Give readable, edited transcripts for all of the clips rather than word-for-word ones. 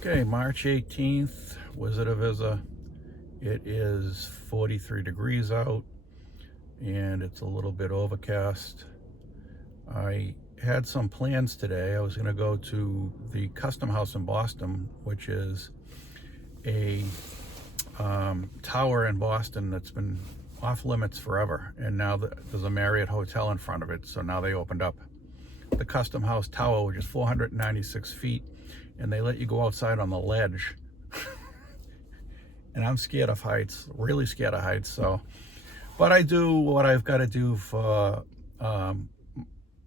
Okay, March 18th, Wizard of Izza. It is 43 degrees out and it's a little bit overcast. I had some plans today. I was going to go to the Custom House in Boston, which is a tower in Boston that's been off limits forever. And now there's a Marriott hotel in front of it. So now they opened up the Custom House Tower, which is 496 feet. And they let you go outside on the ledge. And I'm scared of heights, really scared of heights. So, but I do what I've got to do for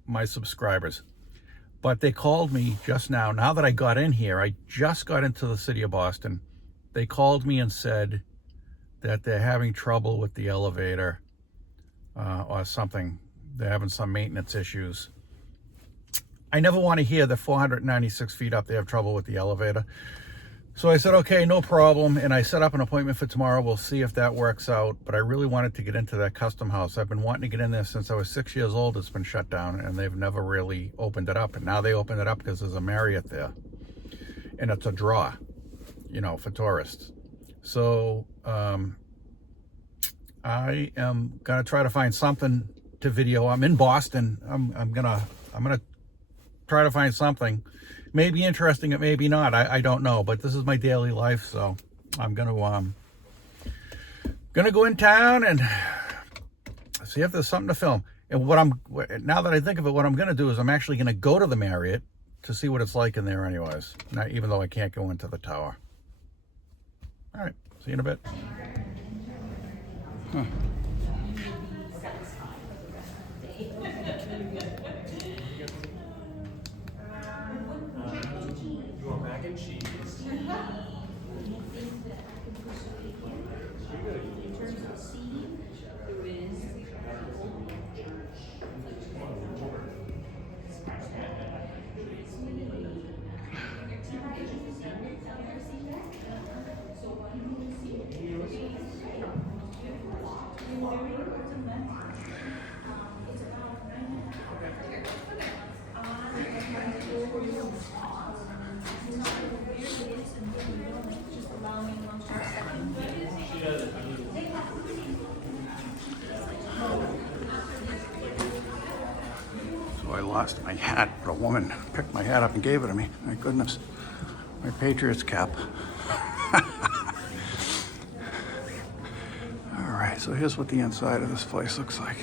my subscribers. But they called me just now that I got in here. I just got into the city of Boston. They called me and said that they're having trouble with the elevator or something. They're having some maintenance issues. I never want to hear that 496 feet up they have trouble with the elevator. So I said, okay, no problem. And I set up an appointment for tomorrow. We'll see if that works out. But I really wanted to get into that Custom House. I've been wanting to get in there since I was 6 years old. It's been shut down and they've never really opened it up. And now they opened it up because there's a Marriott there. And it's a draw, you know, for tourists. So I am going to try to find something to video. I'm in Boston. I'm gonna try to find something. Maybe interesting, it may be not. I don't know, but this is my daily life, so I'm gonna go in town and see if there's something to film. And now that I think of it, what I'm gonna do is I'm actually gonna go to the Marriott to see what it's like in there anyways. Not, even though I can't go into the tower. All right, see you in a bit. Huh. Mac and cheese. So I lost my hat, but a woman picked my hat up and gave it to me. My goodness, my Patriots cap. All right, so here's what the inside of this place looks like.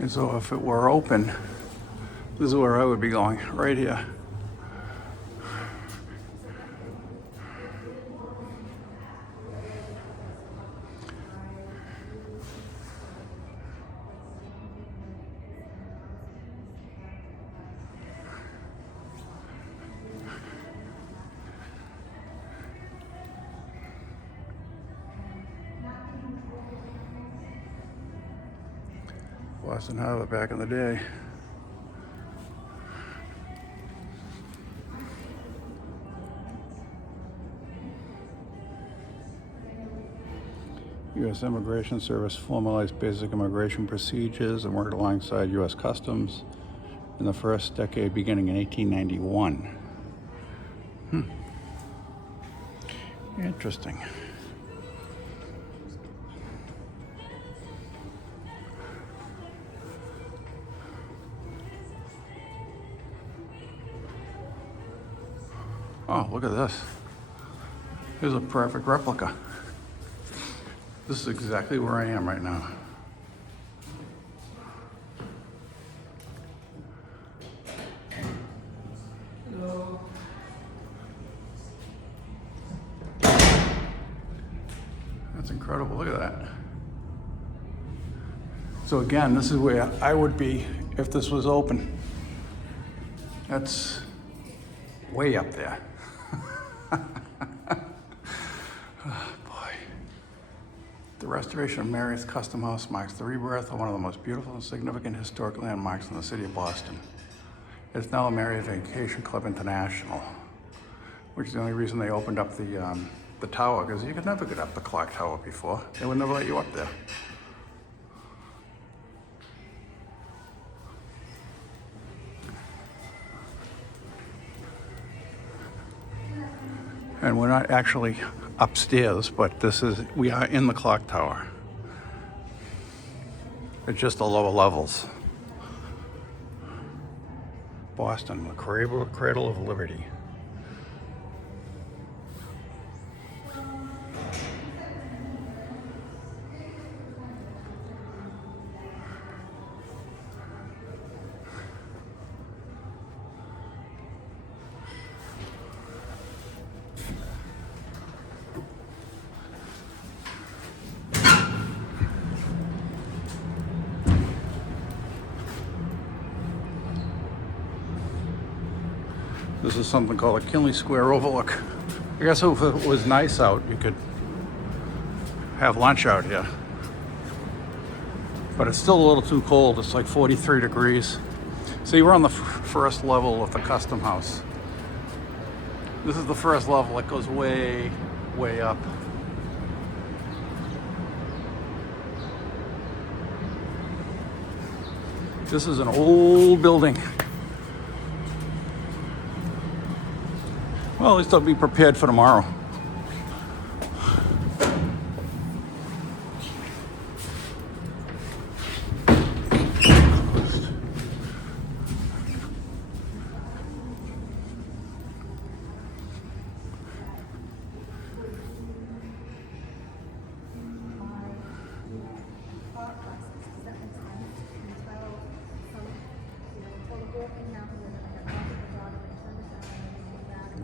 And so if it were open, this is where I would be going, right here. Boston Harbor back in the day. U.S. Immigration Service formalized basic immigration procedures and worked alongside U.S. Customs in the first decade beginning in 1891. Interesting. Oh, look at this. Here's a perfect replica. This is exactly where I am right now. Hello. That's incredible, look at that. So again, this is where I would be if this was open. That's way up there. Oh, boy. The restoration of Marriott's Custom House marks the rebirth of one of the most beautiful and significant historic landmarks in the city of Boston. It's now a Marriott Vacation Club International, which is the only reason they opened up the tower, because you could never get up the clock tower before. They would never let you up there. And we're not actually upstairs, but we are in the clock tower. It's just the lower levels. Boston, the cradle of liberty. This is something called a Kinley Square Overlook. I guess if it was nice out, you could have lunch out here. But it's still a little too cold. It's like 43 degrees. See, we're on the first level of the Custom House. This is the first level. It goes way, way up. This is an old building. Well, at least I'll be prepared for tomorrow.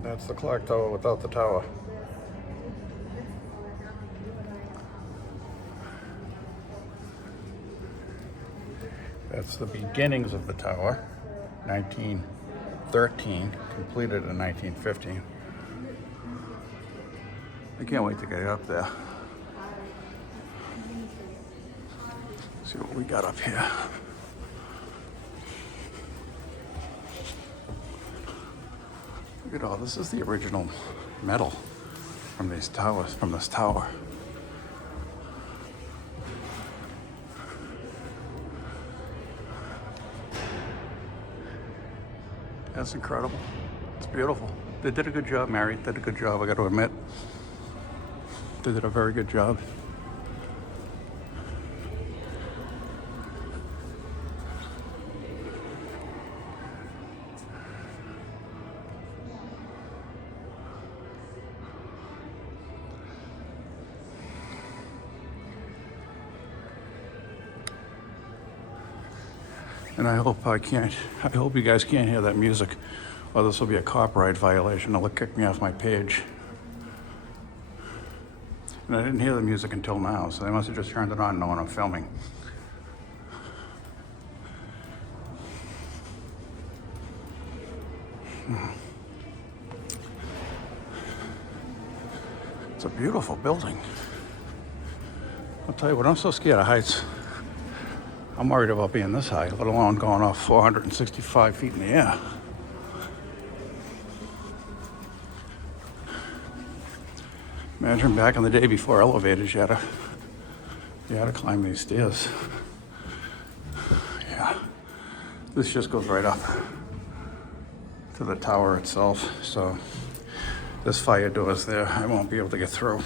That's the clock tower without the tower. That's the beginnings of the tower, 1913, completed in 1915. I can't wait to get up there. See what we got up here. Look at all this. Is the original metal from these towers, from this tower. That's incredible. It's beautiful. They did a good job, Marriott did a good job, I got to admit. They did a very good job. And I hope you guys can't hear that music, or this will be a copyright violation. They'll kick me off my page. And I didn't hear the music until now, so they must have just turned it on knowing I'm filming. It's a beautiful building. I'll tell you what, I'm so scared of heights. I'm worried about being this high, let alone going off 465 feet in the air. Imagine back in the day before elevators, you had to climb these stairs. Yeah, this just goes right up to the tower itself. So this fire door is there. I won't be able to get through.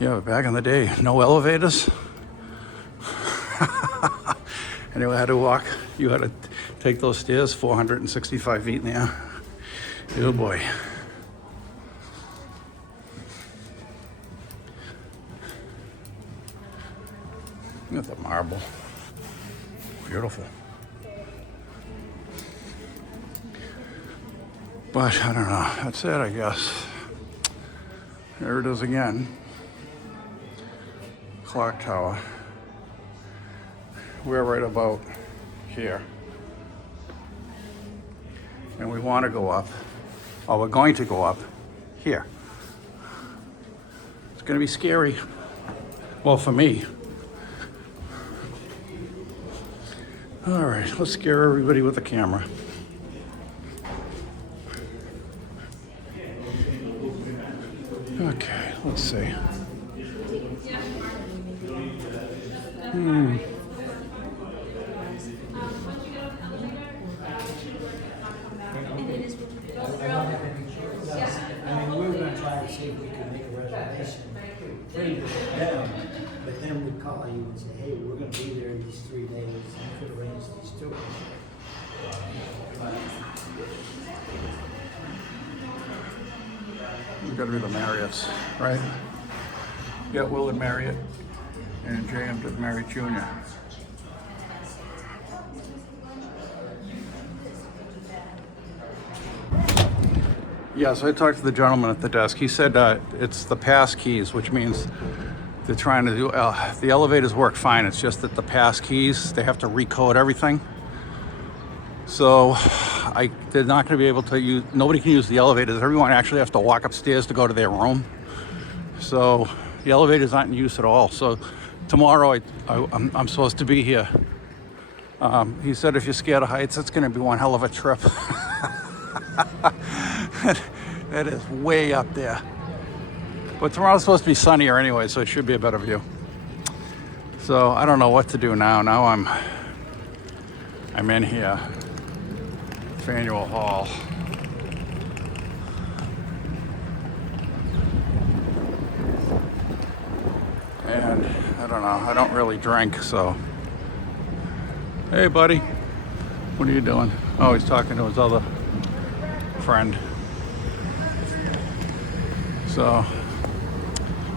Yeah, but back in the day, no elevators. And you had to walk. You had to take those stairs 465 feet in the air. Oh boy. Look at the marble. Beautiful. But I don't know. That's it, I guess. There it is again. Clock tower. We're right about here. And we want to go up, or we're going to go up here. It's going to be scary. Well, for me, All right, let's scare everybody with the camera. Okay, let's see. I mean, we were gonna try to see if we could make a reservation for you to sit down, but then we'd call you and say, hey, we're gonna be there these 3 days, you could arrange these tours. We've got to be the Marriotts, right? Yeah, Willard Marriott and J.M. Marriott Jr. Yeah, so I talked to the gentleman at the desk. He said it's the pass keys, which means they're trying to do, the elevators work fine. It's just that the pass keys, they have to recode everything. So they're not going to be able to use, nobody can use the elevators. Everyone actually has to walk upstairs to go to their room. So the elevators aren't in use at all. So tomorrow I'm supposed to be here. He said if you're scared of heights, it's going to be one hell of a trip. That is way up there. But tomorrow's supposed to be sunnier anyway, so it should be a better view. So I don't know what to do now. Now I'm in here. Faneuil Hall. And I don't know, I don't really drink, so. Hey buddy, what are you doing? Oh, he's talking to his other friend. So,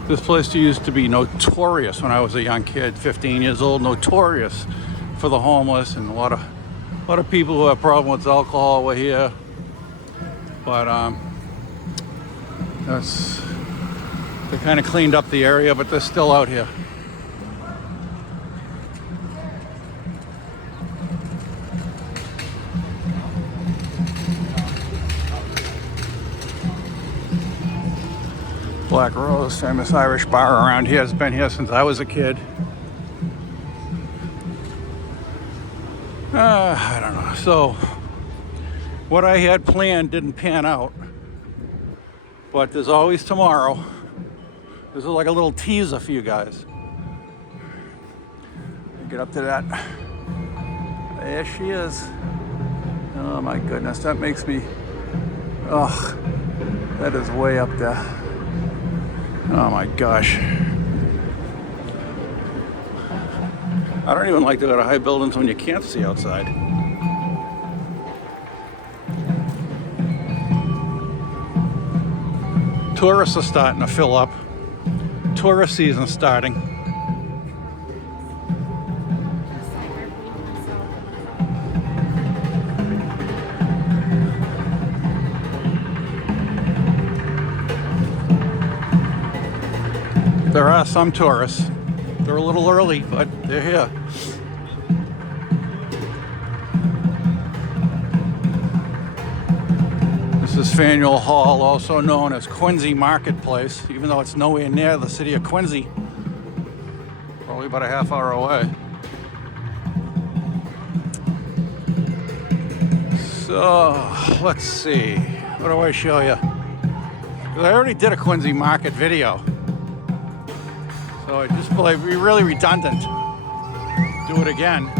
this place used to be notorious when I was a young kid, 15 years old, notorious for the homeless, and a lot of people who have problems with alcohol were here. But they kind of cleaned up the area, but they're still out here. Black Rose, famous Irish bar around here, has been here since I was a kid. I don't know. So, what I had planned didn't pan out. But there's always tomorrow. This is like a little teaser for you guys. Get up to that. There she is. Oh my goodness, that makes me, ugh, that is way up there. Oh my gosh. I don't even like to go to high buildings when you can't see outside. Tourists are starting to fill up. Tourist season's starting. There are some tourists. They're a little early, but they're here. This is Faneuil Hall, also known as Quincy Marketplace, even though it's nowhere near the city of Quincy. Probably about a half hour away. So, let's see. What do I show you? 'Cause I already did a Quincy Market video. So it just will be really redundant. Do it again.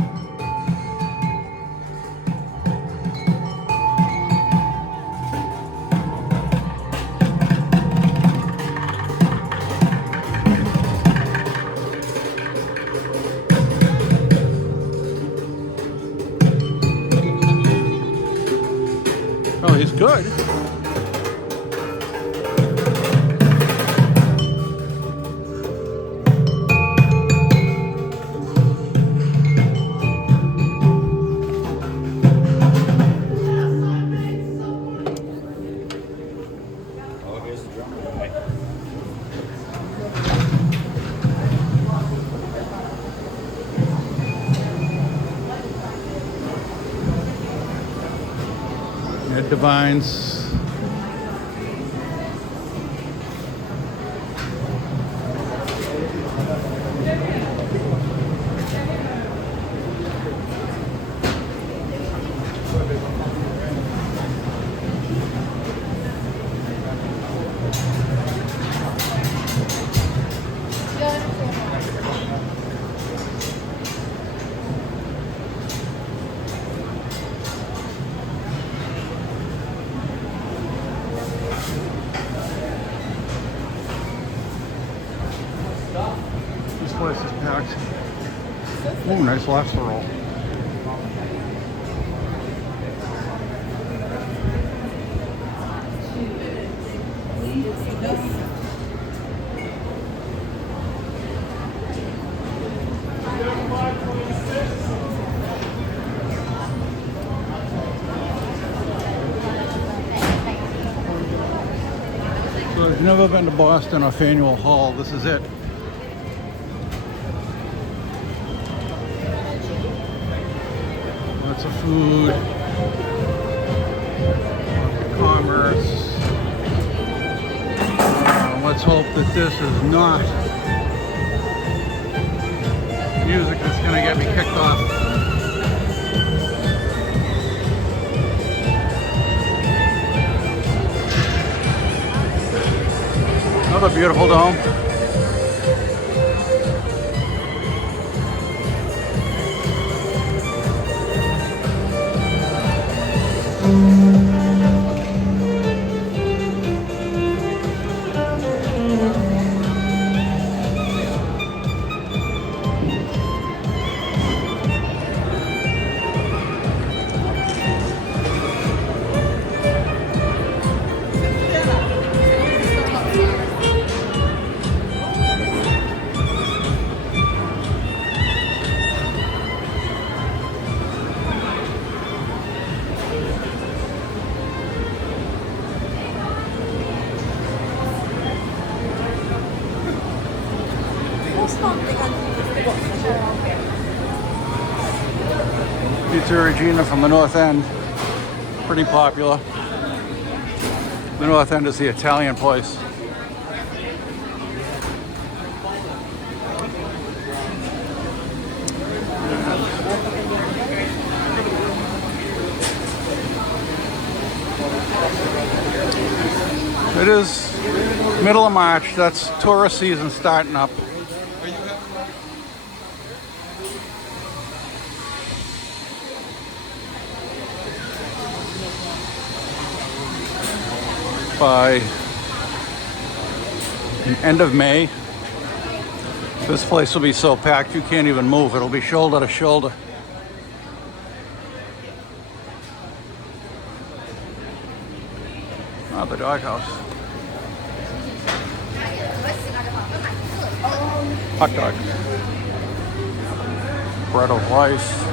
Oh, he's good. Divines. This place is packed. Oh, nice lobster roll. So if you've never been to Boston or Faneuil Hall, this is it. Lots of food, commerce. Let's hope that this is not music that's going to get me kicked off. Another beautiful dome. Pizza Regina from the North End, pretty popular. The North End is the Italian place. It is middle of March, that's tourist season starting up. By the end of May, this place will be so packed you can't even move. It'll be shoulder to shoulder. Oh, the doghouse. Hot dog. Bread of life.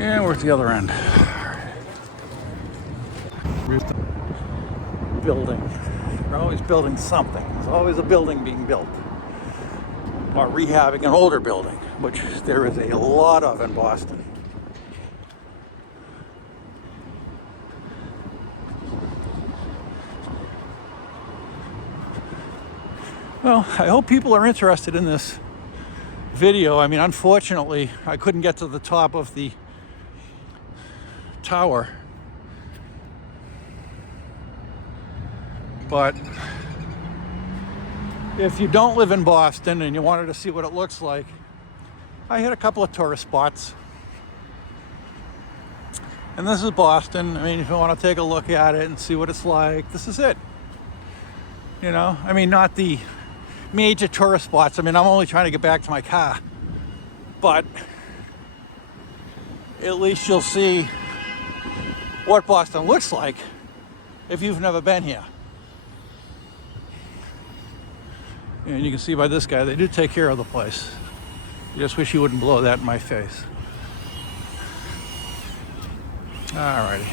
And we're at the other end. Building. We're always building something. There's always a building being built. Or rehabbing an older building, which there is a lot of in Boston. Well, I hope people are interested in this video. I mean, unfortunately, I couldn't get to the top of the tower, but if you don't live in Boston and you wanted to see what it looks like, I hit a couple of tourist spots. And this is Boston. I mean, if you want to take a look at it and see what it's like, this is it. You know, I mean, not the major tourist spots. I mean, I'm only trying to get back to my car, but at least you'll see what Boston looks like if you've never been here. And you can see by this guy, they do take care of the place. I just wish you wouldn't blow that in my face. Alrighty.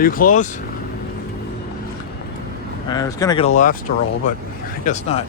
Are you close? I was gonna get a lobster roll, but I guess not.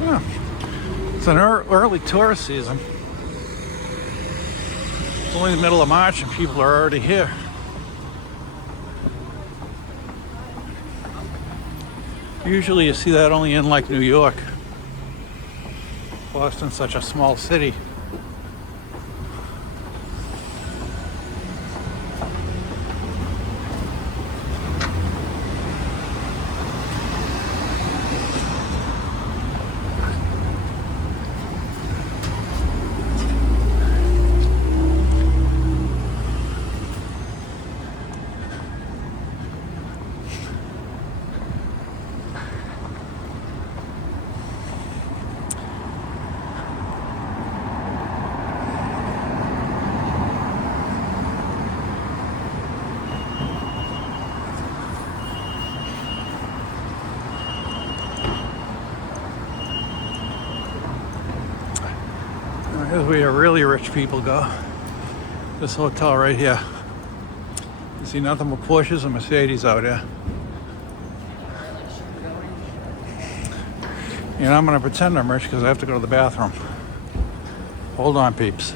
Yeah. It's an early tourist season. It's only the middle of March and people are already here. Usually you see that only in like New York. Boston's such a small city. Here's where really rich people go. This hotel right here. You see nothing but Porsches and Mercedes out here. And I'm gonna pretend I'm rich because I have to go to the bathroom. Hold on, peeps.